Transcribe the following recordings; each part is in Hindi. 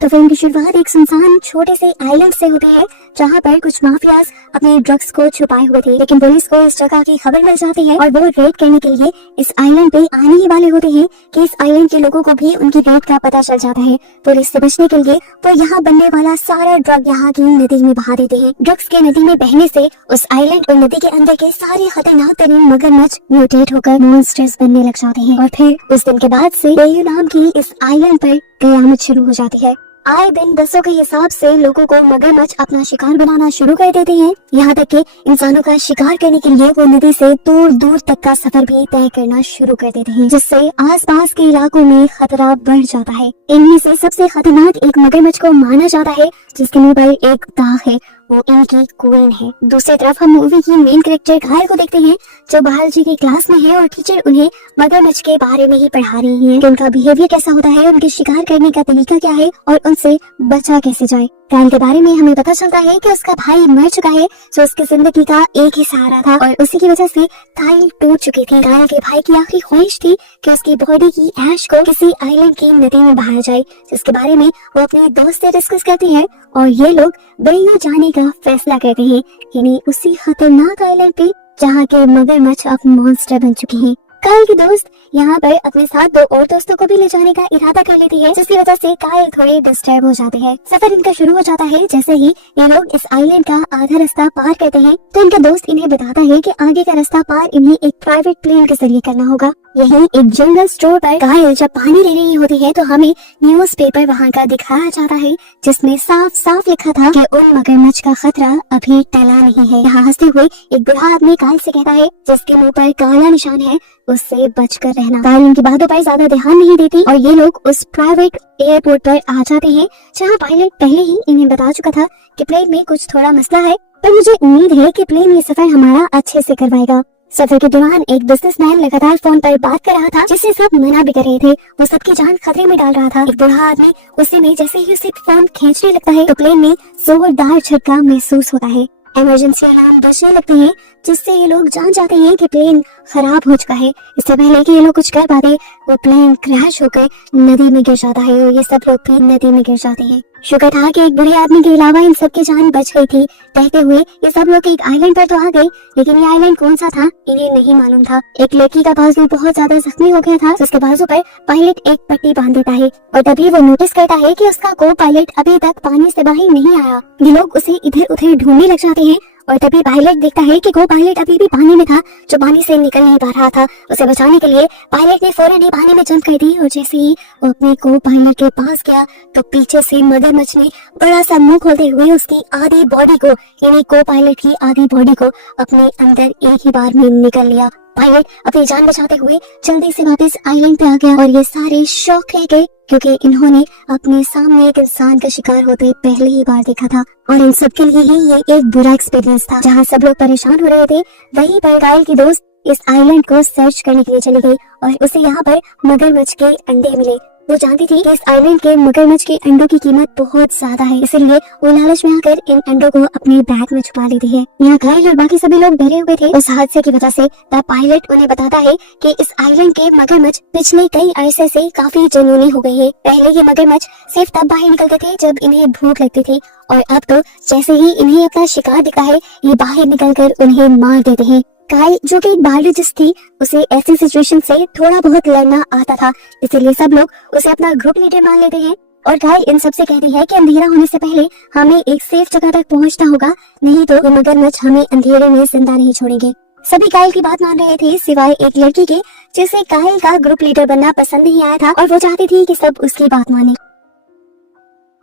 तो फिल्म की शुरुआत एक सुनसान छोटे से आइलैंड से होती है जहाँ पर कुछ माफियाज अपने ड्रग्स को छुपाए हुए थे, लेकिन पुलिस को इस जगह की खबर मिल जाती है और वो रेड करने के लिए इस आइलैंड पे आने ही वाले होते हैं कि इस आइलैंड के लोगों को भी उनकी रेड का पता चल जाता है। पुलिस से बचने के लिए वो यहाँ बनने वाला सारा ड्रग यहाँ की नदी में बहा देते हैं। ड्रग्स के नदी में बहने से उस आइलैंड और नदी के अंदर के सारे खतरनाक तरीन मगरमच्छ म्यूटेट होकर मॉन्स्टर्स बनने लग जाते हैं और फिर उस दिन के बाद से बेयू नाम की इस आइलैंड पर कयामत शुरू हो जाती है। आए दिन दसों के हिसाब से लोगों को मगरमच्छ अपना शिकार बनाना शुरू कर देते हैं, यहाँ तक कि इंसानों का शिकार करने के लिए वो नदी से दूर दूर तक का सफर भी तय करना शुरू कर देते हैं, जिससे आसपास के इलाकों में खतरा बढ़ जाता है। इनमें से सबसे खतरनाक एक मगरमच्छ को माना जाता है जिसके मुंह पर एक दाग है, वो इनकी क्वीन है। दूसरी तरफ हम मूवी की मेन कैरेक्टर घायल को देखते हैं जो बायोलॉजी की क्लास में है और टीचर उन्हें मगरमच्छ के बारे में ही पढ़ा रही है कि उनका बिहेवियर कैसा होता है, उनके शिकार करने का तरीका क्या है और उनसे बचा कैसे जाए। कायल के बारे में हमें पता चलता है कि उसका भाई मर चुका है जो उसकी जिंदगी का एक ही सहारा था और उसी की वजह से कायल टूट चुकी थी। कायल के भाई की आखिरी ख्वाहिश थी कि उसकी बॉडी की ऐश को किसी आइलैंड की नदी में बहाया जाए, जिसके बारे में वो अपने दोस्त से डिस्कस करती है और ये लोग बेयू जाने का फैसला करते हैं, यानी उसी खतरनाक आइलैंड पे जहाँ के मगरमच्छ अब मॉन्स्टर बन चुके हैं। कायल की दोस्त यहाँ पर अपने साथ दो और दोस्तों को भी ले जाने का इरादा कर लेती है, जिसकी वजह से कायल थोड़े डिस्टर्ब हो जाते हैं। सफर इनका शुरू हो जाता है जैसे ही ये लोग इस आइलैंड का आधा रास्ता पार करते हैं तो इनका दोस्त इन्हें बताता है कि आगे का रास्ता पार इन्हें एक प्राइवेट प्लेन के जरिए करना होगा। यही एक जनरल स्टोर पर कायल जब पानी ले रही होती है तो हमें न्यूज़पेपर वहाँ का दिखाया जाता है जिसमें साफ साफ लिखा था कि उन मगरमच्छ का खतरा अभी टला नहीं है। यहाँ हंसते हुए एक बूढ़ा आदमी कायल से कहता है जिसके मुंह पर काला निशान है, उससे बचकर रहना। कायल उनकी बातों पर ज्यादा ध्यान नहीं देती और ये लोग उस प्राइवेट एयरपोर्ट पर आ जाते हैं जहाँ पायलट पहले ही इन्हें बता चुका था कि प्लेन में कुछ थोड़ा मसला है, पर मुझे उम्मीद है कि प्लेन ये सफर हमारा अच्छे से करवाएगा। सफर के दौरान एक बिजनेसमैन लगातार फोन पर बात कर रहा था जिसे सब मना भी कर रहे थे, वो सबकी जान खतरे में डाल रहा था। एक बूढ़ा आदमी उसी में जैसे ही उसे फोन खींचने लगता है तो प्लेन में जोरदार झटका महसूस होता है। इमरजेंसी अलार्म बजने लगते हैं जिससे ये लोग जान जाते हैं कि प्लेन खराब हो चुका है। इससे पहले कि ये लोग कुछ कर पाते वो प्लेन क्रैश होकर नदी में गिर जाता है और ये सब लोग भी नदी में गिर जाते हैं। शुक्र था कि एक बूढ़े आदमी के अलावा इन सब की जान बच गई थी। कहते हुए ये सब लोग एक आइलैंड पर तो आ गए, लेकिन ये आइलैंड कौन सा था इन्हें नहीं मालूम था। एक लड़की का बाजू बहुत ज्यादा जख्मी हो गया था, जिसके बाजू पर पायलट एक पट्टी बांध देता है और तभी वो नोटिस करता है कि उसका को पायलट अभी तक पानी से बाहर नहीं आया। ये लोग उसे इधर उधर ढूंढने लग जाते हैं और तभी पायलट देखता है कि को पायलट अभी भी पानी में था, जो पानी से निकल नहीं पा रहा था। उसे बचाने के लिए पायलट ने फौरन ही पानी में जंप कर दी और जैसे ही वो अपने को पायलट के पास गया तो पीछे से मगरमच्छ ने बड़ा सा मुंह खोलते हुए उसकी आधी बॉडी को, यानी को पायलट की आधी बॉडी को अपने अंदर एक ही बार में निकल लिया। पायलट अपनी जान बचाते हुए जल्दी से वापस आइलैंड पे आ गया और ये सारे शॉक रह गए क्योंकि इन्होंने अपने सामने एक इंसान का शिकार होते पहले ही बार देखा था और इन सब के लिए ही ये एक बुरा एक्सपीरियंस था। जहाँ सब लोग परेशान हो रहे थे वहीं पर कायल की दोस्त इस आइलैंड को सर्च करने के लिए चली गई और उसे यहाँ पर मगरमच्छ के अंडे मिले। वो जानती थी कि इस आइलैंड के मगरमच्छ के अंडों की कीमत बहुत ज्यादा है, इसलिए वो लालच में आकर इन अंडों को अपने बैग में छुपा लेती है। यहाँ घायल और बाकी सभी लोग डरे हुए थे उस हादसे की वजह से। तब पायलट उन्हें बताता है कि इस आइलैंड के मगरमच्छ पिछले कई अरसे से काफी जुनूनी हो गए हैं। पहले ये मगरमच्छ सिर्फ तब बाहर निकलते थे जब इन्हें भूख लगती थी और अब तो जैसे ही इन्हें अपना शिकार दिखता है ये बाहर निकलकर उन्हें मार देते हैं। कायल जो कि एक बायोलॉजिस्ट थी, उसे ऐसी सिचुएशन से थोड़ा बहुत लड़ना आता था, इसीलिए सब लोग उसे अपना ग्रुप लीडर मान लेते हैं और कायल इन सबसे कहती है कि अंधेरा होने से पहले हमें एक सेफ जगह तक पहुंचना होगा, नहीं तो ये मगरमच्छ हमें अंधेरे में जिंदा नहीं छोड़ेंगे। सभी कायल की बात मान रहे थे सिवाय एक लड़की के जिसे कायल का ग्रुप लीडर बनना पसंद नहीं आया था और वो चाहती थी कि सब उसकी बात माने।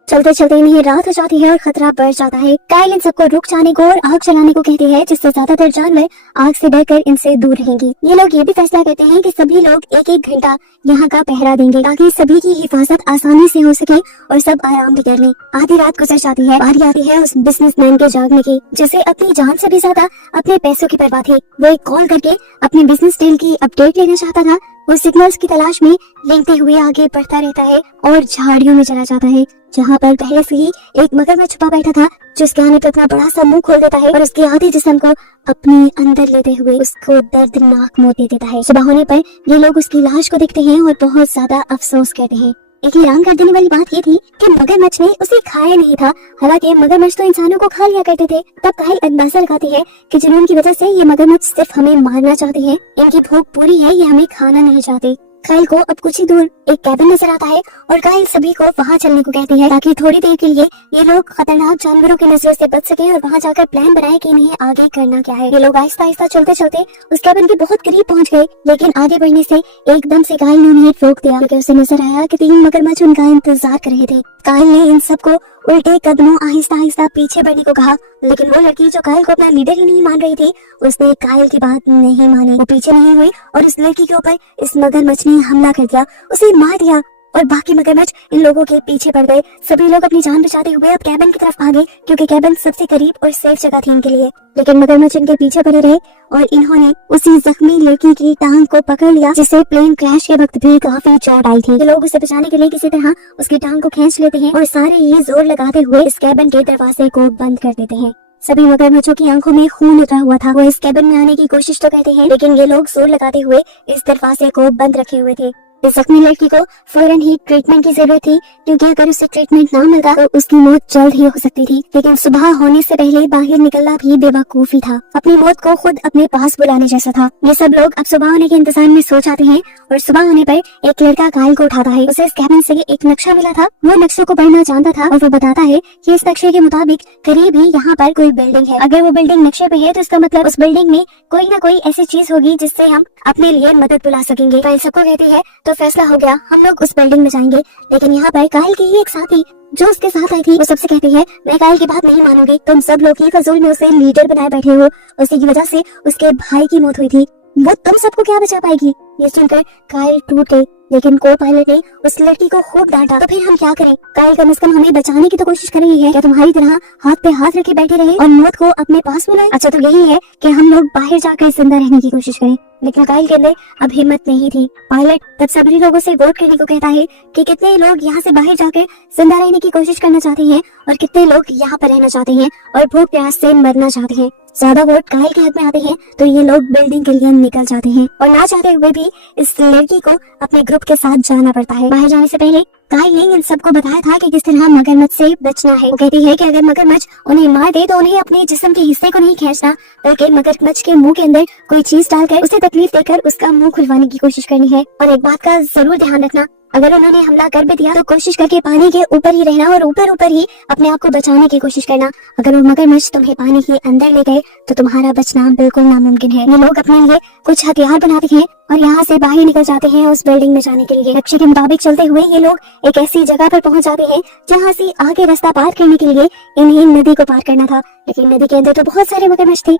चलते चलते इन्हें रात हो जाती है और खतरा बढ़ जाता है। कायल इन सबको रुक जाने को और आग चलाने को कहती है, जिससे ज्यादातर जानवर आग से डरकर इनसे दूर रहेंगे। ये लोग ये भी फैसला करते हैं कि सभी लोग एक एक घंटा यहाँ का पहरा देंगे ताकि सभी की हिफाजत आसानी से हो सके और सब आराम भी कर लें। आधी रात गुजर जाती है, बारी आती है उस बिजनेसमैन के जागने की जिसे अपनी जान से भी ज्यादा अपने पैसों की परवाह थी। वो एक कॉल करके अपने बिजनेस डील की अपडेट लेना चाहता था। वो सिग्नल्स की तलाश में लेते हुए आगे बढ़ता रहता है और झाड़ियों में चला जाता है जहाँ पर पहले से ही एक मगरमच्छ छुपा बैठा था, जिसके आने पर अपना बड़ा सा मुंह खोल देता है और उसके आधे जिस्म को अपने अंदर लेते हुए उसको दर्दनाक मौत दे देता है। सुबह होने पर ये लोग उसकी लाश को देखते हैं और बहुत ज्यादा अफसोस करते हैं। एक हैरान कर देने वाली बात ये थी कि मगरमच्छ ने उसे खाया नहीं था। हालांकि मगरमच्छ तो इंसानों को खा लिया करते थे। तब काइल अंदाजा लगाती है कि जुनून की वजह से ये मगरमच्छ सिर्फ हमें मारना चाहते हैं, इनकी भूख पूरी है, ये हमें खाना नहीं चाहते। काइल को अब कुछ ही दूर एक कैबिन नजर आता है और काइल सभी को वहां चलने को कहती है ताकि थोड़ी देर के लिए ये लोग खतरनाक जानवरों की नजरों से बच सके और वहां जाकर प्लान बनाए कि इन्हें आगे करना क्या है। ये लोग आहिस्ता आहिस्ता चलते चलते उस कैबिन के बहुत करीब पहुंच गए, लेकिन आगे बढ़ने से एकदम से काइल ने उन्हें रोक दिया क्योंकि उसे नजर आया कि 3 मगरमच्छ उनका इंतजार कर रहे थे। काइल ने इन सबको उल्टे कदमों आहिस्ता आहिस्ता पीछे बढ़ने को कहा, लेकिन वो लड़की जो काइल को अपना लीडर ही नहीं मान रही थी, उसने काइल की बात नहीं मानी। वो पीछे नहीं हुई और उस लड़की के ऊपर इस मगरमच्छ ने हमला कर दिया, उसे मार दिया और बाकी मगरमच्छ इन लोगों के पीछे पड़ गए। सभी लोग अपनी जान बचाते हुए अब कैबिन की तरफ भागे क्योंकि कैबिन सबसे करीब और सेफ जगह थी इनके लिए, लेकिन मगरमच्छ इनके पीछे पड़े रहे और इन्होंने उसी जख्मी लड़की की टांग को पकड़ लिया जिसे प्लेन क्रैश के वक्त भी काफी चोट आई थी। ये लोग उसे बचाने के लिए किसी तरह उसकी टांग को खींच लेते हैं और सारे ये जोर लगाते हुए इस कैबिन के दरवाजे को बंद कर देते हैं। सभी मगरमच्छों की आंखों में खून उतरा हुआ था। वो इस कैबिन में आने की कोशिश तो करते हैं, लेकिन ये लोग जोर लगाते हुए इस दरवाजे को बंद रखे हुए थे। इस जख्मी लड़की को फौरन ही ट्रीटमेंट की जरूरत थी क्योंकि अगर उसे ट्रीटमेंट ना मिलता तो उसकी मौत जल्द ही हो सकती थी। लेकिन सुबह होने से पहले बाहर निकलना भी बेवकूफी था, अपनी मौत को खुद अपने पास बुलाने जैसा था। ये सब लोग अब सुबह होने के इंतजार में सो जाते हैं और सुबह होने पर एक लड़का काइल को उठाता है। उसे इस कैबिन से एक नक्शा मिला था, वो नक्शे को पढ़ना जानता था और वो बताता है कि इस नक्शे के मुताबिक करीब ही यहाँ पर कोई बिल्डिंग है। अगर वो बिल्डिंग नक्शे पे है तो इसका मतलब उस बिल्डिंग में कोई ना कोई ऐसी चीज होगी जिससे हम अपने लिए मदद बुला सकेंगे। काइल सबको कहती है तो फैसला हो गया, हम लोग उस बिल्डिंग में जाएंगे। लेकिन यहाँ पर काइल की ही एक साथी जो उसके साथ आई थी वो सबसे कहती है, मैं काइल की बात नहीं मानूंगी, तुम सब लोग ही फजूल में उसे लीडर बनाए बैठे हो, उसी की वजह से उसके भाई की मौत हुई थी, वो तुम सबको क्या बचा पाएगी। ये सुनकर काइल टूट गई, लेकिन को पायलट ने उस लड़की को खूब डांटा। तो फिर हम क्या करें? काइल कम से कम हमें बचाने की तो कोशिश कर रही है, क्या तुम्हारी तरह हाथ पे हाथ रखे बैठे रहे और मौत को अपने पास बुलाए? अच्छा तो यही है कि हम लोग बाहर जाकर जिंदा रहने की कोशिश करें। लेकिन काइल के अंदर अब हिम्मत नहीं थी। पायलट तब सभी लोगों से वोट करने को कहता है कि कितने लोग यहाँ से बाहर जाकर जिंदा रहने की कोशिश करना चाहते हैं और कितने लोग यहाँ पर रहना चाहते हैं और भूख प्यास से मरना चाहते हैं। ज्यादा वोट काइल के हक में आते हैं तो ये लोग बिल्डिंग के लिए निकल जाते हैं और ना चाहते हुए भी इस लड़की को अपने ग्रुप के साथ जाना पड़ता है। बाहर जाने से पहले काइल ने इन सबको बताया था कि किस तरह मगरमच्छ से बचना है। वो कहती है कि अगर मगरमच्छ उन्हें मार दे तो उन्हें अपने जिस्म के हिस्से को नहीं खींचना, बल्कि मगरमच्छ के मुंह के अंदर कोई चीज डालकर उसे तकलीफ देकर उसका मुंह खुलवाने की कोशिश करनी है। और एक बात का जरूर ध्यान रखना, अगर उन्होंने हमला कर भी दिया तो कोशिश करके पानी के ऊपर ही रहना और ऊपर ऊपर ही अपने आप को बचाने की कोशिश करना। अगर वो मगरमच्छ तुम्हें पानी के अंदर ले गए तो तुम्हारा बचना बिल्कुल नामुमकिन है। ये लोग अपने लिए कुछ हथियार बनाते हैं और यहाँ से बाहर निकल जाते हैं उस बिल्डिंग में जाने के लिए। नक्शे के मुताबिक चलते हुए ये लोग एक ऐसी जगह पर पहुंच जाते हैं जहाँ से आगे रास्ता पार करने के लिए इन्हें नदी को पार करना था, लेकिन नदी के अंदर तो बहुत सारे मगरमच्छ थे।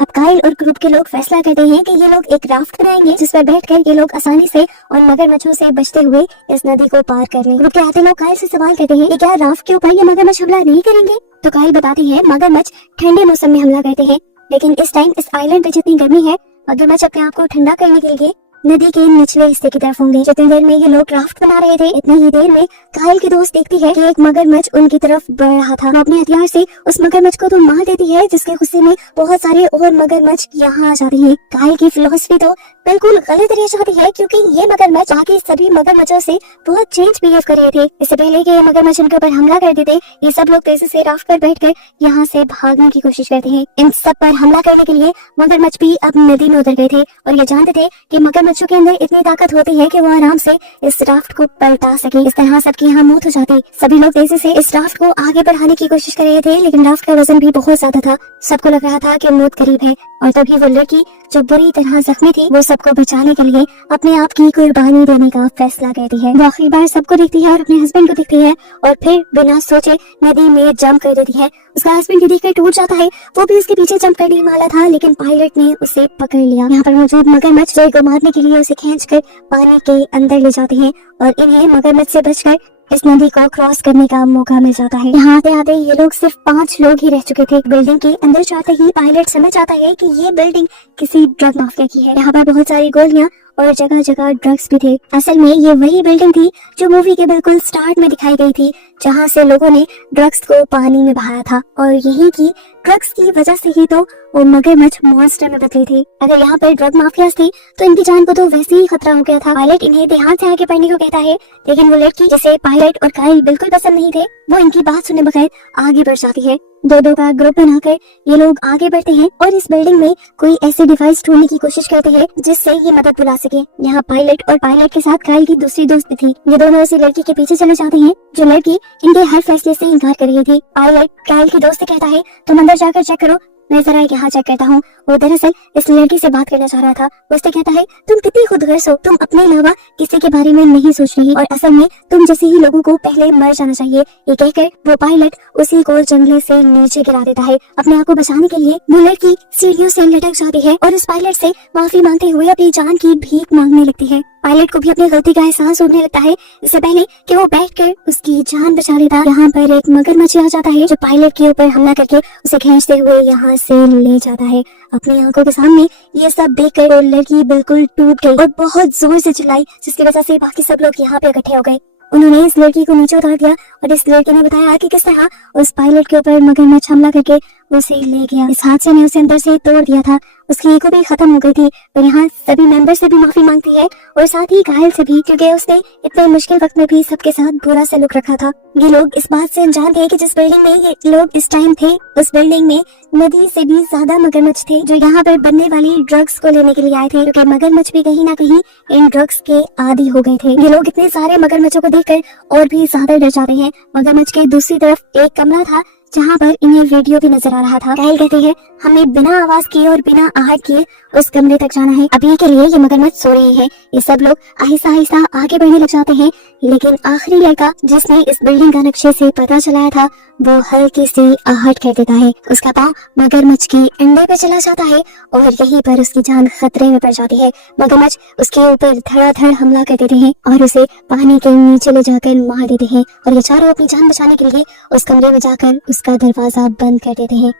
अब काइल और ग्रुप के लोग फैसला करते हैं कि ये लोग एक राफ्ट बनाएंगे जिस पर बैठकर ये लोग आसानी से और मगरमच्छों से बचते हुए इस नदी को पार कर रहे हैं। ग्रुप के आते लोग काइल से सवाल करते हैं कि क्या राफ्ट के ऊपर ये मगरमच्छ हमला नहीं करेंगे? तो काइल बताती है मगरमच्छ ठंडे मौसम में हमला करते हैं, लेकिन इस टाइम इस आइलैंड पे जितनी गर्मी है मगरमच्छ अपने आप को ठंडा करने के लिए नदी के निचले हिस्से की तरफ होंगे। जितनी देर में ये लोग राफ्ट बना रहे थे इतनी ही देर में काइल की दोस्त देखती है कि एक मगरमच्छ उनकी तरफ बढ़ रहा था। वो अपने हथियार से उस मगरमच्छ को तो मार देती है, जिसके गुस्से में बहुत सारे और मगरमच्छ यहाँ आ जाते हैं। काइल की फिलॉसफी तो बिल्कुल गलत रह जाती है क्योंकि ये मगरमच्छ बाकी सभी मगरमच्छों से बहुत चेंज बिहेव कर रहे थे। इससे पहले कि ये मगरमच्छ उनके ऊपर हमला कर देते, ये सब लोग तेजी से राफ्ट पर बैठकर यहाँ से भागने की कोशिश करते हैं। इन सब पर हमला करने के लिए मगरमच्छ भी अब नदी में उतर गए थे और ये जानते थे कि मगरमच्छों के अंदर इतनी ताकत होती है कि वो आराम से इस राफ्ट को पलटा सके। इस तरह सबकी यहाँ मौत हो जाती। सभी लोग तेजी से इस राफ्ट को आगे बढ़ाने की कोशिश कर रहे थे, लेकिन राफ्ट का वजन भी बहुत ज्यादा था। सबको लग रहा था कि मौत करीब है और तभी वो लड़की जो बुरी तरह जख्मी थी वो सबको बचाने के लिए अपने आप की कुर्बानी देने का फैसला करती है। वो आखिरी बार सबको देखती है और अपने हस्बैंड को देखती है और फिर बिना सोचे नदी में जंप कर देती है। उसका हस्बैंड भी देखकर टूट जाता है, वो भी उसके पीछे जंप करने वाला था, लेकिन पायलट ने उसे पकड़ लिया। यहाँ पर मौजूद मगरमच्छ जोई को मारने के लिए उसे खींचकर पानी के अंदर ले जाते हैं और इन्हें मगरमच्छ से बचकर इस नदी को क्रॉस करने का मौका मिल जाता है। यहाँ आते आते ये लोग सिर्फ 5 लोग ही रह चुके थे। बिल्डिंग के अंदर जाते ही पायलट समझ आता है कि ये बिल्डिंग किसी ड्रग माफिया की है। यहाँ पर बहुत सारी गोलियां और जगह जगह ड्रग्स भी थे। असल में ये वही बिल्डिंग थी जो मूवी के बिल्कुल स्टार्ट में दिखाई गई थी, जहाँ से लोगों ने ड्रग्स को पानी में बहाया था और यही की ड्रग्स की वजह से ही तो वो मगरमच्छ मॉन्स्टर में बदली थी। अगर यहाँ पर ड्रग माफियाज थे तो इनकी जान को तो वैसे ही खतरा हो गया था। पायलट इन्हें ध्यान से आगे बढ़ने को कहता है, लेकिन वो लड़की जिसे पायलट और काइल बिल्कुल पसंद नहीं थे, वो इनकी बात सुनने बगैर आगे बढ़ जाती है। दो का ग्रुप बनाकर ये लोग आगे बढ़ते हैं और इस बिल्डिंग में कोई ऐसी डिवाइस ढूंढने की कोशिश करते हैं जिससे ये मदद बुला सके। यहाँ पायलट और पायलट के साथ काइल की दूसरी दोस्त भी थी। ये दोनों ऐसी लड़की के पीछे चले जाते हैं जो लड़की इनके हर फैसले से इनकार कर रही थी। पायलट काइल की दोस्त से कहता है, तुम अंदर जाकर चेक करो, मैं जरा यहाँ चेक करता हूँ। वो दरअसल इस लड़की से बात करना चाह रहा था। उससे कहता है, तुम कितनी खुदगर्ज हो, तुम अपने अलावा किसी के बारे में नहीं सोच रही और असल में तुम जैसे ही लोगों को पहले मर जाना चाहिए। ये कहकर वो पायलट उसी को जंगले से नीचे गिरा देता है। अपने आप को बचाने के लिए वो लड़की सीढ़ियों से लटक जाती है और उस पायलट से माफी मांगते हुए अपनी जान की भीख मांगने लगती है। पायलट को भी अपनी गलती का एहसास होने लगता है। इससे पहले कि वो बैठकर उसकी जान बचा लेता, यहाँ पर एक मगरमच्छ आ जाता है जो पायलट के ऊपर हमला करके उसे खींचते हुए यहाँ से ले जाता है। अपनी आंखों के सामने ये सब देखकर वो लड़की बिल्कुल टूट गई और बहुत जोर से चिल्लाई, जिसकी वजह से बाकी सब लोग यहाँ पे इकट्ठे हो गए। उन्होंने इस लड़की को नीचे उतार दिया और इस लड़की ने बताया कि किस तरह उस पायलट के ऊपर मगरमच्छ हमला करके उसे ले गया। इस हादसे ने उसे अंदर से तोड़ दिया था, उसकी ईगो भी खत्म हो गई थी और यहाँ सभी मेंबर से भी माफी मांगती है और साथ ही कायल से भी, क्योंकि उसने इतने मुश्किल वक्त में भी सबके साथ बुरा सलूक रखा था। ये लोग इस बात से अनजान थे कि जिस बिल्डिंग में ये लोग इस टाइम थे, उस बिल्डिंग में नदी से भी ज्यादा मगरमच्छ थे जो यहाँ पर बनने वाली ड्रग्स को लेने के लिए आए थे, क्योंकि मगरमच्छ भी कहीं ना कहीं इन ड्रग्स के आदी हो गए थे। ये लोग इतने सारे मगरमच्छों को देखकर और भी ज्यादा डर जाते हैं। मगरमच्छ के दूसरी तरफ एक कमरा था जहाँ पर इन्हें रेडियो भी नजर आ रहा था। कायल कहते हैं, हमें बिना आवाज किए और बिना आहट किए उस कमरे तक जाना है। अभी के लिए ये मगरमच्छ सो रहे हैं। ये सब लोग आहिस्ता आहिस्ता आगे बढ़ने लग जाते हैं, लेकिन आखिरी लड़का जिसने इस बिल्डिंग का नक्शे से पता चलाया था वो हल्की सी आहट कर देता है। उसका पाँव मगरमच्छ की अंडे पे चला जाता है और यहीं पर उसकी जान खतरे में पड़ जाती है। मगरमच्छ उसके ऊपर धड़ाधड़ हमला कर देते हैं और उसे पानी के नीचे ले जाकर मार देते हैं और ये चारों अपनी जान बचाने के लिए उस कमरे में जाकर उसका दरवाजा बंद कर देते हैं।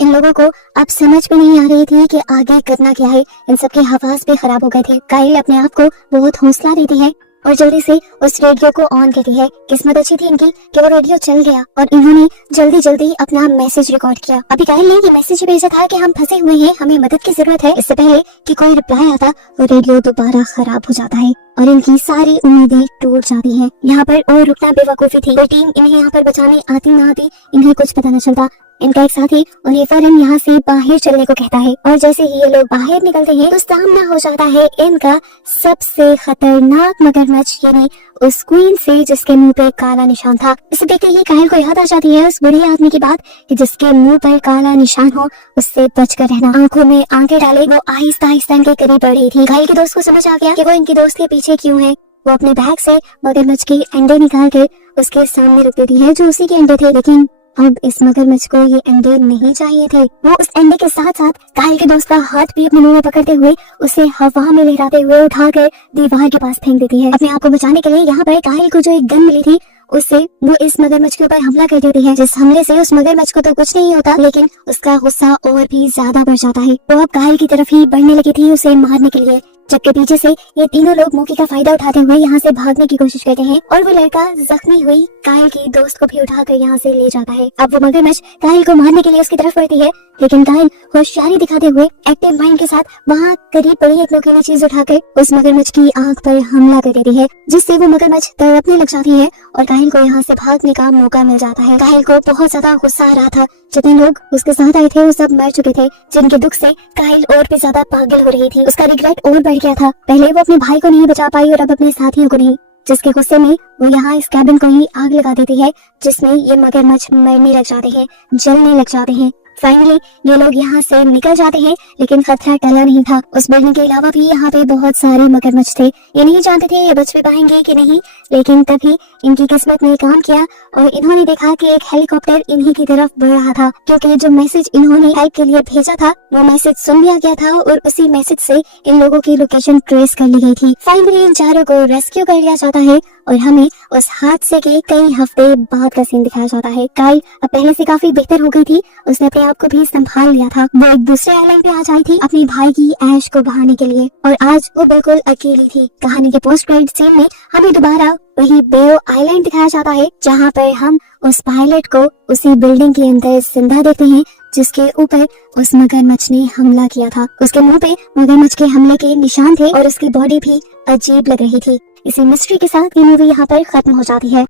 इन लोगों को अब समझ में नहीं आ रही थी कि आगे करना क्या है। इन सबके हवास भी खराब हो गए थे। कायल अपने आप को बहुत हौसला देती है और जल्दी से उस रेडियो को ऑन करती है। किस्मत अच्छी थी इनकी कि वो रेडियो चल गया और इन्होंने जल्दी जल्दी अपना मैसेज रिकॉर्ड किया। अभी कायल ने ये मैसेज भेजा था कि हम फंसे हुए हैं, हमें मदद की जरूरत है। इससे पहले कि कोई रिप्लाई आता वो रेडियो दोबारा खराब हो जाता है और इनकी सारी उम्मीदें टूट जाती हैं। यहाँ पर और रुकना बेवकूफी थी। कोई टीम इन्हें यहाँ पर बचाने आती ना आती इन्हें कुछ पता न चलता। इनका एक साथी उन्हें फौरन यहाँ से बाहर चलने को कहता है और जैसे ही ये लोग बाहर निकलते हैं तो सामना हो जाता है इनका सबसे खतरनाक मगरमच्छ, यानी उस क्वीन से जिसके मुंह पे काला निशान था। इसे देखते ही कायल को याद आ जाती है उस बुढ़े आदमी की बात कि जिसके मुंह पर काला निशान हो उससे बचकर रहना। आंखों में आंखें डाले वो आहिस्ता आहिस्ता इनके करीब बढ़ रही थी। कायल के दोस्त को समझ आ गया कि वो इनकी दोस्त के पीछे क्यों है। वो अपने बैग से मगरमच्छ के अंडे निकाल कर उसके सामने रख देती है जो उसी के अंडे थे, लेकिन अब इस मगरमच्छ को ये अंडे नहीं चाहिए थे। वो उस अंडे के साथ साथ कायल के दोस्त का हाथ भी अपने मुंह में पकड़ते हुए उसे हवा में लहराते हुए उठाकर दीवार के पास फेंक देती है। अपने आप को बचाने के लिए यहाँ पर कायल को जो एक गन मिली थी उससे वो इस मगरमच्छ के ऊपर हमला कर देती है, जिस हमले से उस मगरमच्छ को तो कुछ नहीं होता, लेकिन उसका गुस्सा और भी ज्यादा बढ़ जाता है। वो अब कायल की तरफ ही बढ़ने लगी थी उसे मारने के लिए, जबकि पीछे से ये तीनों लोग मौके का फायदा उठाते हुए यहाँ से भागने की कोशिश करते हैं और वो लड़का जख्मी हुई कायल की दोस्त को भी उठाकर यहाँ से ले जाता है। अब वो मगरमच्छ कायल को मारने के लिए उसकी तरफ बढ़ती है, लेकिन कायल होशियारी दिखाते हुए एक्टिव माइंड के साथ वहाँ करीब पड़ी एक नुकीली चीज उठाकर उस मगरमच्छ की आंख पर हमला कर देती है, जिससे वो मगरमच्छ तड़पने लग जाती है और कायल को यहाँ से भागने का मौका मिल जाता है। कायल को बहुत ज्यादा गुस्सा आ रहा था। जितने लोग उसके साथ आए थे वो सब मर चुके थे, जिनके दुख से कायल और भी ज्यादा पागल हो रही थी। उसका रिग्रेट और बढ़ गया था। पहले वो अपने भाई को नहीं बचा पाई और अब अपने साथियों को नहीं, जिसके गुस्से में वो यहाँ इस कैबिन को ही आग लगा देती है, जिसमें ये मगरमच्छ मरने लग जाते हैं, जलने लग जाते हैं। फाइनली ये लोग यहाँ से निकल जाते हैं, लेकिन खतरा टला नहीं था। उस बिल्डिंग के अलावा भी यहाँ पे बहुत सारे मगरमच्छ थे। ये नहीं जानते थे ये बच भी पाएंगे कि नहीं, लेकिन तभी इनकी किस्मत ने काम किया और इन्होंने देखा कि एक हेलीकॉप्टर इन्हीं की तरफ बढ़ रहा था, क्योंकि जो मैसेज इन्होंने हेल्प के लिए भेजा था वो मैसेज सुन लिया गया था और उसी मैसेज से इन लोगों की लोकेशन ट्रेस कर ली गई थी। फाइनली इन चारों को रेस्क्यू कर लिया जाता है और हमें उस हादसे के कई हफ्ते बाद का सीन दिखाया जाता है। काइल अब पहले से काफी बेहतर हो गई थी, उसने अपने आप को भी संभाल लिया था। वो एक दूसरे आइलैंड पे आ जाई थी अपने भाई की ऐश को बहाने के लिए, और आज वो बिल्कुल अकेली थी। कहानी के पोस्ट क्रेडिट सीन में हमें दोबारा वही बेओ आइलैंड दिखाया जाता है, जहाँ पर हम उस पायलट को उसी बिल्डिंग के अंदर जिंदा देखते हैं जिसके ऊपर उस मगरमच्छ ने हमला किया था। उसके मुंह पे मगरमच्छ के हमले के निशान थे और उसकी बॉडी भी अजीब लग रही थी। इसी मिस्ट्री के साथ ये मूवी यहाँ पर खत्म हो जाती है।